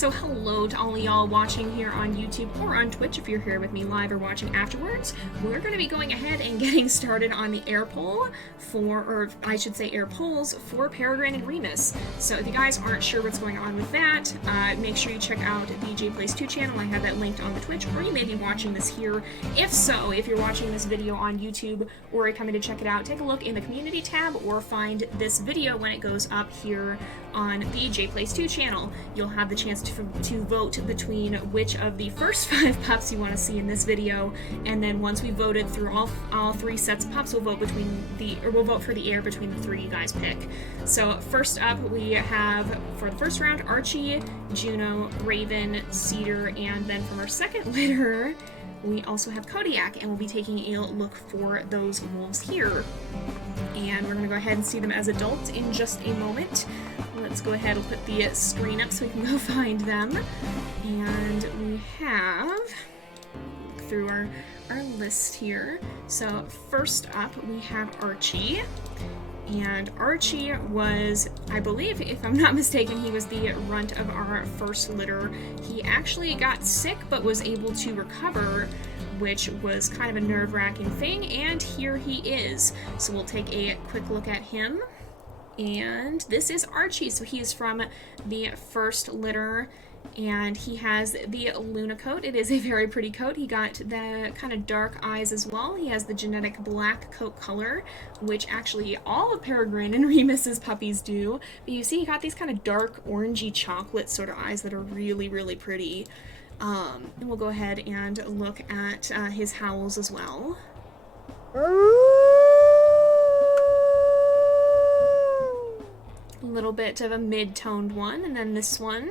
So hello to all of y'all watching here on YouTube or on Twitch if you're here with me live or watching afterwards. We're going to be going ahead and getting started on the air poll for, or I should say air polls for Peregrine and Remus. So if you guys aren't sure what's going on with that, make sure you check out the JayPlays 2 channel. I have that linked on the Twitch, or you may be watching this here. If so, if you're watching this video on YouTube or are coming to check it out, take a look in the community tab or find this video when it goes up here on the JayPlays 2 channel. You'll have the chance to vote between which of the first 5 pups you want to see in this video, and then once we voted through all 3 sets of pups, we'll vote for the heir between the 3 you guys pick. So first up we have, for the first round, Archie, Juno, Raven, Cedar, and then from our second litter we also have Kodiak, and we'll be taking a look for those wolves here. And we're going to go ahead and see them as adults in just a moment. Let's go ahead and put the screen up so we can go find them. And we have, look through our list here. So first up we have Archie. And Archie was, I believe, if I'm not mistaken, he was the runt of our first litter. He actually got sick but was able to recover, which was kind of a nerve-wracking thing, and here he is. So we'll take a quick look at him. And this is Archie, so he is from the first litter, and he has the Luna coat. It is a very pretty coat. He got the kind of dark eyes as well. He has the genetic black coat color, which actually all of Peregrine and Remus's puppies do. But you see he got these kind of dark orangey chocolate sort of eyes that are really, really pretty. And we'll go ahead and look at his howls as well. A little bit of a mid-toned one, and then this one.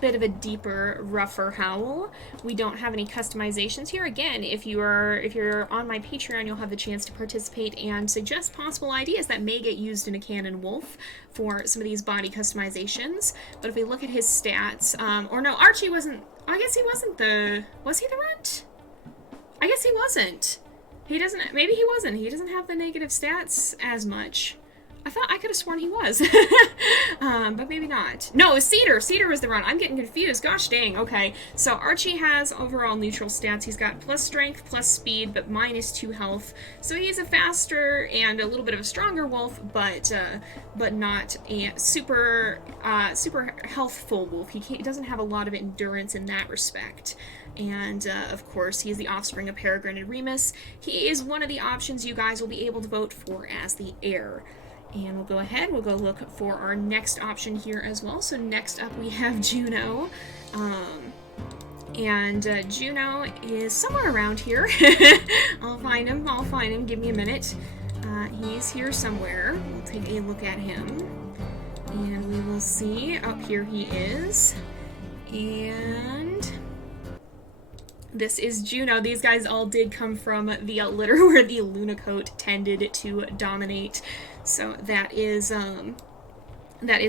Bit of a deeper, rougher howl. We don't have any customizations here. Again, if you're on my Patreon, you'll have the chance to participate and suggest possible ideas that may get used in a canon wolf for some of these body customizations. But if we look at his stats, or no, Archie wasn't, I guess he wasn't was he the runt? I guess he wasn't. He doesn't, maybe he wasn't. He doesn't have the negative stats as much. I could have sworn he was, but maybe not. No, it was Cedar. Cedar was the run. I'm getting confused. Gosh dang. Okay, so Archie has overall neutral stats. He's got plus strength, plus speed, but -2 health. So he's a faster and a little bit of a stronger wolf, but not a super healthful wolf. He doesn't have a lot of endurance in that respect. And, of course, he is the offspring of Peregrine and Remus. He is one of the options you guys will be able to vote for as the heir. And we'll go ahead, we'll go look for our next option here as well. So next up we have Juno. Juno is somewhere around here. I'll find him, give me a minute. He's here somewhere. We'll take a look at him. And we will see, up here he is. And this is Juno. These guys all did come from the litter where the Luna coat tended to dominate. So that is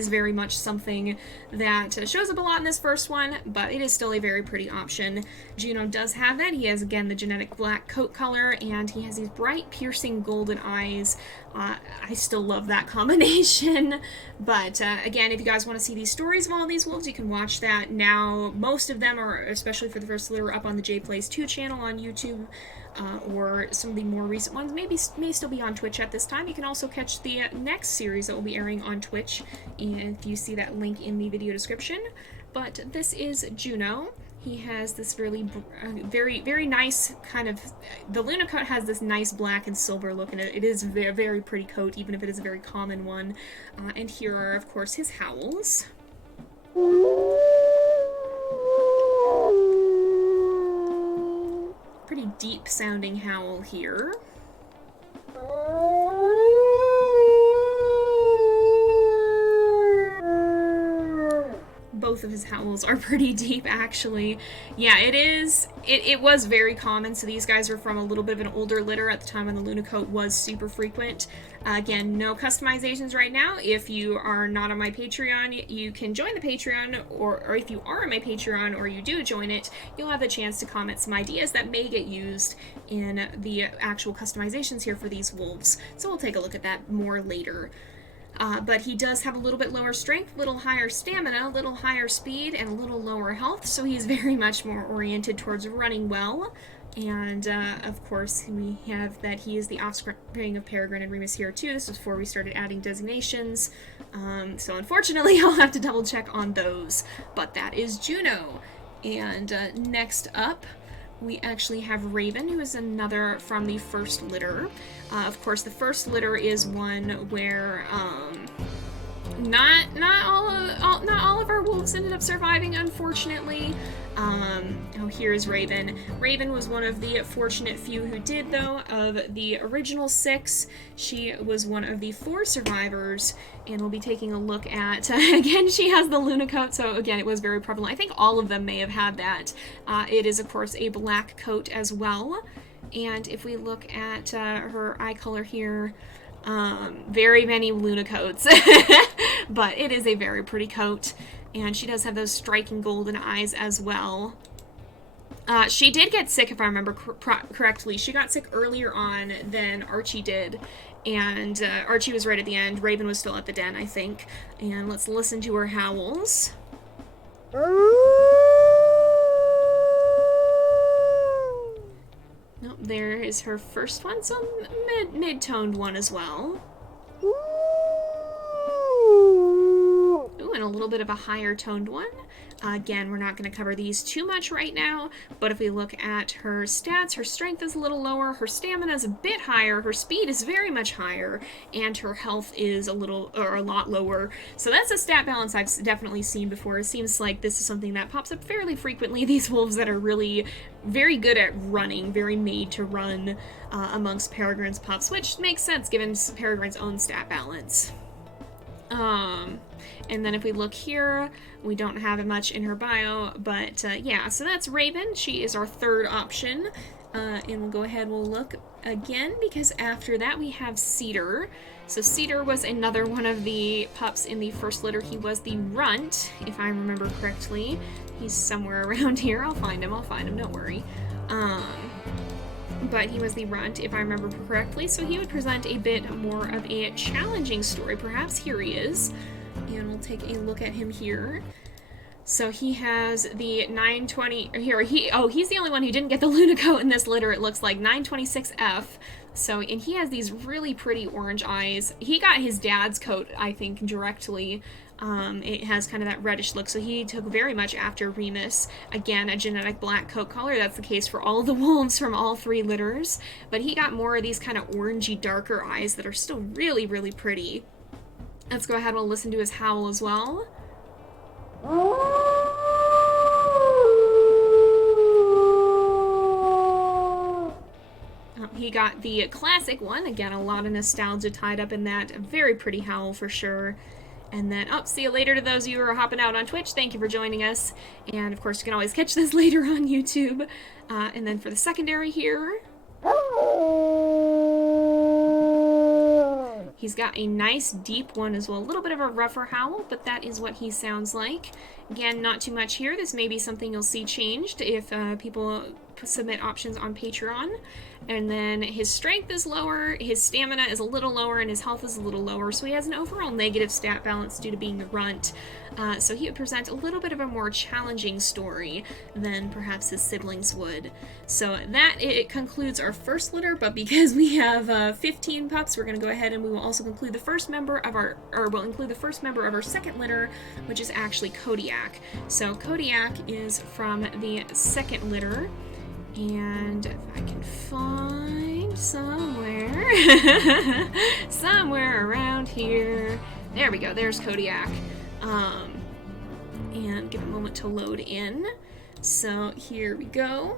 very much something that shows up a lot in this first one, but it is still a very pretty option. Juno does have that. He has, again, the genetic black coat color, and he has these bright, piercing golden eyes. I still love that combination, but again, if you guys want to see these stories of all these wolves, you can watch that now. Most of them are, especially for the first litter, up on the JayPlays 2 channel on YouTube. Or some of the more recent ones may still be on Twitch at this time. You can also catch the next series that will be airing on Twitch if you see that link in the video description. But this is Juno. He has this really very, very nice kind of, the Luna coat has this nice black and silver look in it. It is a very, very pretty coat, even if it is a very common one. And here are, of course, his howls. Pretty deep sounding howl here. Both of his howls are pretty deep, actually. Yeah, it was very common, so these guys were from a little bit of an older litter at the time when the Luna coat was super frequent. Again, no customizations right now. If you are not on my Patreon, you can join the Patreon, or if you are on my Patreon or you do join it, you'll have the chance to comment some ideas that may get used in the actual customizations here for these wolves. So we'll take a look at that more later. but he does have a little bit lower strength, a little higher stamina, a little higher speed, and a little lower health, so he's very much more oriented towards running well. And, of course, we have that he is the offspring of Peregrine and Remus here, too. This was before we started adding designations. So, unfortunately, I'll have to double check on those. But that is Juno. And next up, we actually have Raven, who is another from the first litter. Of course, the first litter is one where not all of our wolves ended up surviving, unfortunately. Here is Raven. Raven was one of the fortunate few who did, though. Of the original 6, she was one of the 4 survivors, and we'll be taking a look at, again, she has the Luna coat, so again, it was very prevalent. I think all of them may have had that. It is, of course, a black coat as well, and if we look at her eye color here, very many Luna coats, but it is a very pretty coat, and she does have those striking golden eyes as well. She did get sick, if I remember correctly. She got sick earlier on than Archie did, and Archie was right at the end. Raven was still at the den, I think. And let's listen to her howls. Nope, there is her first one, so mid-toned one as well. Ooh, and a little bit of a higher toned one. Again, we're not going to cover these too much right now, but if we look at her stats, her strength is a little lower, her stamina is a bit higher, her speed is very much higher, and her health is a lot lower. So that's a stat balance I've definitely seen before. It seems like this is something that pops up fairly frequently, these wolves that are really very good at running, very made to run amongst Peregrine's pups, which makes sense given Peregrine's own stat balance. And then if we look here, we don't have much in her bio, but yeah, so that's Raven. She is our third option. And we'll go ahead, we'll look again, because after that we have Cedar. So Cedar was another one of the pups in the first litter. He was the runt, if I remember correctly. He's somewhere around here. I'll find him, don't worry. But he was the runt, if I remember correctly, so he would present a bit more of a challenging story, perhaps. Here he is, and we'll take a look at him here. So he has the 920, here, he's the only one who didn't get the Luna coat in this litter, it looks like, 926F. So, and he has these really pretty orange eyes. He got his dad's coat, I think, directly. It has kind of that reddish look, so he took very much after Remus. Again, a genetic black coat color. That's the case for all the wolves from all 3 litters. But he got more of these kind of orangey, darker eyes that are still really, really pretty. Let's go ahead and we'll listen to his howl as well. He got the classic one. Again, a lot of nostalgia tied up in that. A very pretty howl for sure. And then, see you later to those of you who are hopping out on Twitch. Thank you for joining us. And, of course, you can always catch this later on YouTube. And then for the secondary here, he's got a nice deep one as well. A little bit of a rougher howl, but that is what he sounds like. Again, not too much here. This may be something you'll see changed if people submit options on Patron. And then his strength is lower, his stamina is a little lower, and his health is a little lower, so he has an overall negative stat balance due to being the runt. So he would present a little bit of a more challenging story than perhaps his siblings would. So it concludes our first litter, but because we have 15 pups, we're going to go ahead and we will also include the first member of our second litter, which is actually Kodiak. So Kodiak is from the second litter. And if I can find somewhere around here, there we go, there's Kodiak. And give it a moment to load in. So here we go.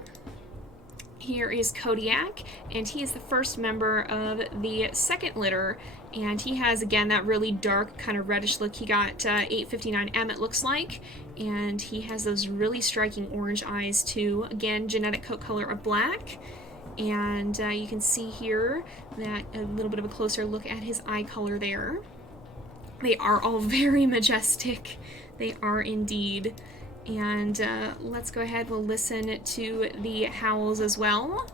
Here is Kodiak, and he is the first member of the second litter, and he has, again, that really dark, kind of reddish look. He got 859M, it looks like, and he has those really striking orange eyes, too. Again, genetic coat color of black, and you can see here that a little bit of a closer look at his eye color there. They are all very majestic. They are indeed. And let's go ahead, we'll listen to the howls as well.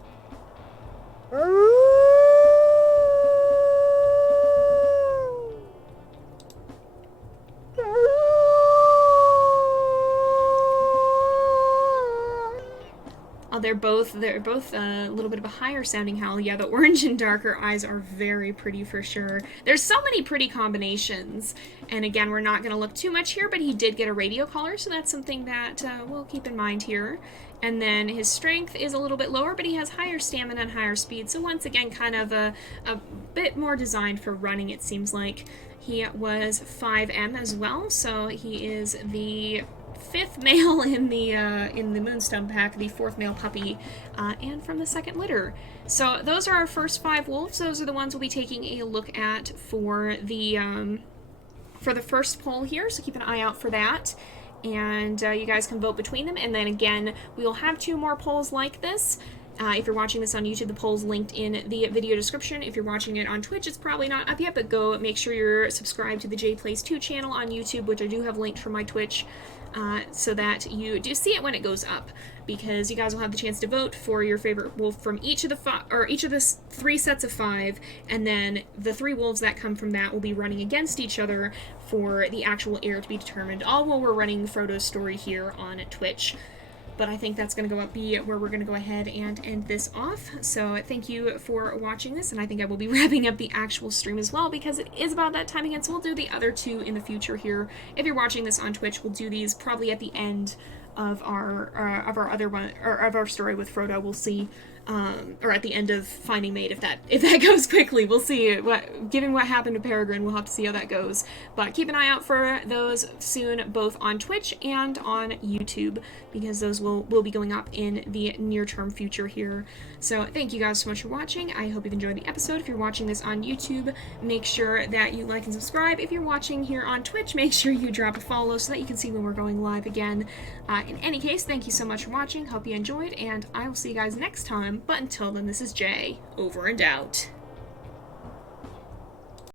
they're both a little bit of a higher sounding howl. Yeah, the orange and darker eyes are very pretty for sure. There's so many pretty combinations. And again, we're not going to look too much here, but he did get a radio collar, so that's something that we'll keep in mind here. And then his strength is a little bit lower, but he has higher stamina and higher speed. So once again, kind of a bit more designed for running, it seems like. He was 5M as well, so he is the 5th male in the Moonstone pack, the 4th male puppy, and from the 2nd litter. So those are our first 5 wolves. Those are the ones we'll be taking a look at for the first poll here, so keep an eye out for that. And you guys can vote between them, and then again, we will have 2 more polls like this. If you're watching this on YouTube, the poll's linked in the video description. If you're watching it on Twitch, it's probably not up yet, but go make sure you're subscribed to the JayPlays 2 channel on YouTube, which I do have linked from my Twitch, so that you do see it when it goes up, because you guys will have the chance to vote for your favorite wolf from each of the 3 sets of 5, and then the 3 wolves that come from that will be running against each other for the actual heir to be determined, all while we're running Frodo's story here on Twitch. But I think that's going to be where we're going to go ahead and end this off. So thank you for watching this, and I think I will be wrapping up the actual stream as well, because it is about that time again, so we'll do the other 2 in the future here. If you're watching this on Twitch, we'll do these probably at the end of our other one, or of our story with Frodo. We'll see, or at the end of Finding Mate, if that goes quickly. We'll see. Given what happened to Peregrine, we'll have to see how that goes. But keep an eye out for those soon, both on Twitch and on YouTube, because those will be going up in the near-term future here. So thank you guys so much for watching. I hope you've enjoyed the episode. If you're watching this on YouTube, make sure that you like and subscribe. If you're watching here on Twitch, make sure you drop a follow so that you can see when we're going live again. In any case, thank you so much for watching. Hope you enjoyed, and I will see you guys next time. But until then, this is Jay, over and out.